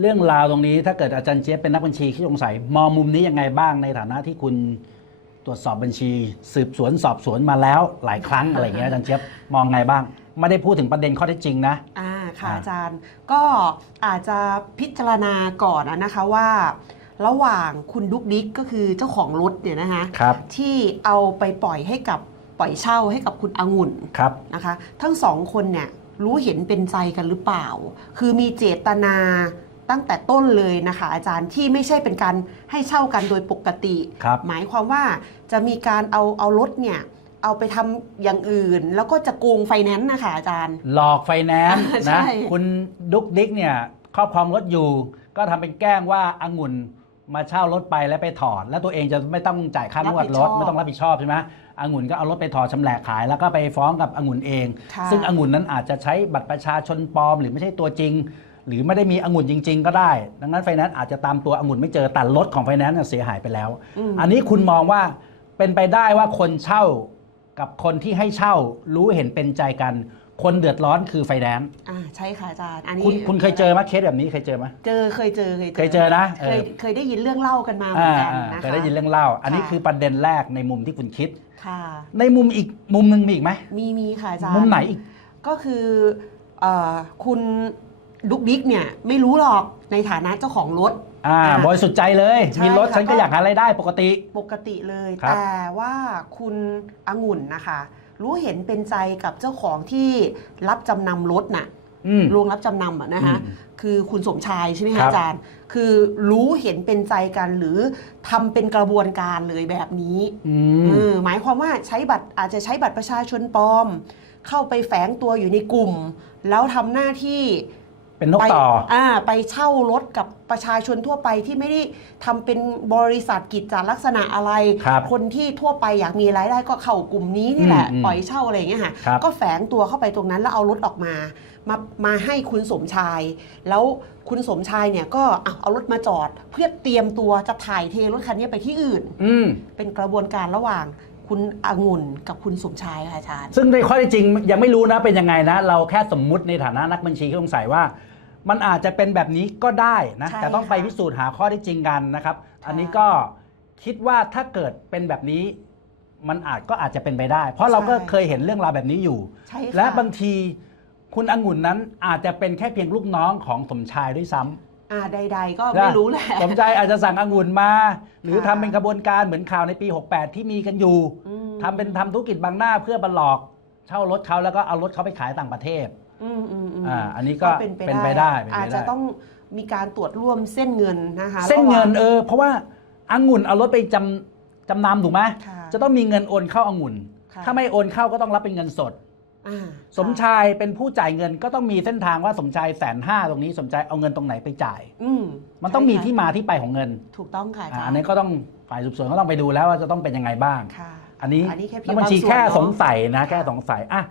เรื่องราวตรงนี้ถ้าเกิดอาจารย์เจี๊ยบเป็นนักบัญชีที่สงสัยมองมุมนี้ยังไงบ้างในฐานะที่คุณตรวจสอบบัญชี สืบสวนสอบสวนมาแล้วหลายครั้งอะไรอย่างเงี้ยอาจารย์เจี๊ยบมองไงบ้าง ไม่ได้พูดถึงประเด็นข้อเท็จจริงนะอ่าค่ะอ่าอาจารย์ก็อาจจะพิจารณาก่อนอะนะคะว่าระหว่างคุณดุกดิกก็คือเจ้าของรถเนี่ยนะคะครับที่เอาไปปล่อยให้กับปล่อยเช่าให้กับคุณองุ่นครับนะคะ ทั้งสองคนเนี่ยรู้เห็นเป็นใจกันหรือเปล่า คือมีเจตนา ตั้งแต่ต้นเลยนะคะอาจารย์ที่ไม่ใช่เป็นการให้เช่ากันโดยปกติ ครับหมายความว่าจะมีการเอาเอารถเนี่ยเอาไปทำอย่างอื่น แล้วก็จะโกงไฟแนนซ์นะคะอาจารย์ หลอกไฟแนนซ์อ่าใช่ นะคุณดุกดิกเนี่ยครอบครองรถอยู่ ก็ทำเป็นแกล้งว่าองุ่นมาเช่ารถไปแล้วไปถอด แล้วตัวเองจะไม่ต้องจ่ายค่านวดรถไม่ต้องรับผิดชอบใช่ไหมองุ่นก็เอารถไปถอดชำแหละขาย แล้วก็ไปฟ้องกับองุ่นเอง ค่ะซึ่งองุ่นนั้นอาจจะใช้บัตรประชาชนปลอม หรือไม่ใช่ตัวจริง หรือไม่ได้มีองุ่นจริง ๆ ก็ได้ ดังนั้นไฟแนนซ์อาจจะตามตัวองุ่นไม่เจอแต่รถของไฟแนนซ์เสียหายไปแล้วอืมอันนี้คุณมองว่าเป็นไปได้ว่าคนเช่ากับคนที่ให้เช่ารู้เห็นเป็นใจกัน คนเดือดร้อนคือไฟแนนซ์อ่าใช่ค่ะอาจารย์อันนี้คุณคุณเคยเจอไหมเคสแบบนี้เคยเจอไหมเจอเคยเจอเคยเคยเจอนะเออเคยเคยได้ยินเรื่องเล่ากันมาเหมือ่าอนกันอ่านะคะเคยได้ยินเรื่องเล่า อันนี้ค่ะคือประเด็นแรกในมุมที่คุณคิดค่ะ ในมุมอีกมุมหนึ่งมีอีกไหมมีมีค่ะอาจารย์มุมไหนอีกก็คือเอ่อคุณ ดุกดิกเนี่ยไม่รู้หรอกในฐานะเจ้าของรถ อ่าอ่าบริสุทธิ์ใจเลย ใช่มีรถค่ะฉันก็ก็ อยากหารายได้ปกติ ปกติเลย ครับ แต่ว่าคุณองุ่นนะคะ รู้เห็นเป็นใจกับเจ้าของที่รับจำนำรถน่ะอืม โรงรับจำนำอะนะคะอืมคือคุณสมชายใช่ไหมครัคะบ อาจารย์ คือรู้เห็นเป็นใจกันหรือทำเป็นกระบวนการเลยแบบนี้ อืเอมอหมายความว่าใช้บัตรอาจจะใช้บัตรประชาชนปลอม เข้าไปแฝงตัวอยู่ในกลุ่ม แล้วทำหน้าที่ เป็นนกไปต่ออ่าไปเช่ารถกับประชาชนทั่วไปที่ไม่ได้ทำเป็นบริษัทกิจจาลักษณะอะไรครับคนที่ทั่วไปอยากมีรายได้ก็เข้ากลุ่มนี้นี่แหละ อืมอืมปล่อยเช่าอะไรอย่างเงี้ยค่ะครับก็แฝงตัวเข้าไปตรงนั้นแล้วเอารถออกมา มามาให้คุณสมชาย แล้วคุณสมชายเนี่ยก็อะเอารถมาจอด เพื่อเตรียมตัวจะถ่ายเทรถคันนี้ไปที่อื่น อืม เป็นกระบวนการระหว่าง คุณองุ่นกับคุณสมชายค่ะอาจารย์ ซึ่งในข้อที่จริงยังไม่รู้นะเป็นยังไงนะ เราแค่สมมุติในฐานะนักบัญชีที่สงสัยว่า มันอาจจะเป็นแบบนี้ก็ได้นะใช่แต่ต้องไปค่ะพิสูจน์หาข้อที่จริงกันนะครับค่ะอันนี้ก็คิดว่าถ้าเกิดเป็นแบบนี้ มันอาจก็อาจจะเป็นไปได้ เพราะเราก็เคยเห็นเรื่องราวแบบนี้อยู่ ใช่ค่ะและบางทีคุณองุ่นนั้นอาจจะเป็นแค่เพียงลูกน้องของสมชายด้วยซ้ำ อ่าใด ๆ ก็ไม่รู้แหละสมชายอาจจะสั่งองุ่นมา หรือค่ะทำเป็นกระบวนการเหมือนข่าวในปี 68 ที่มีกันอยู่อืมทำเป็นทำธุรกิจบางหน้าเพื่อบันหลอก เช่ารถเขาแล้วก็เอารถเขาไปขายต่างประเทศอืมอืมอืมอ่าอันนี้ก็เป็นเป็นไปได้เป็นไปได้อาจจะต้องมีการตรวจร่วมเส้นเงินนะคะเส้นเงินระหว่างเออเพราะว่าองุ่นเอารถไปจำจำนำถูกไหมค่ะจะต้องมีเงินโอนเข้าองุ่นค่ะถ้าไม่โอนเข้าก็ต้องรับเป็นเงินสดอ่า สมชายเป็นผู้จ่ายเงินก็ต้องมีเส้นทางว่าสมชายแสนห้าตรงนี้สมชายเอาเงินตรงไหนไปจ่าย อืมมันต้องมีใช่ค่ะที่มาที่ไปของเงินถูกต้องค่ะอาอ่าจารย์อันนี้ก็ต้องฝ่ายสืบสวนก็ต้องไปดูแล้วว่าจะต้องเป็นยังไงบ้าง ค่ะ อันนี้อันนี้แค่เพียงนักบัญชีบางส่วนแค่เนอะ สงสัยนะค่ะแค่สงสัยอะ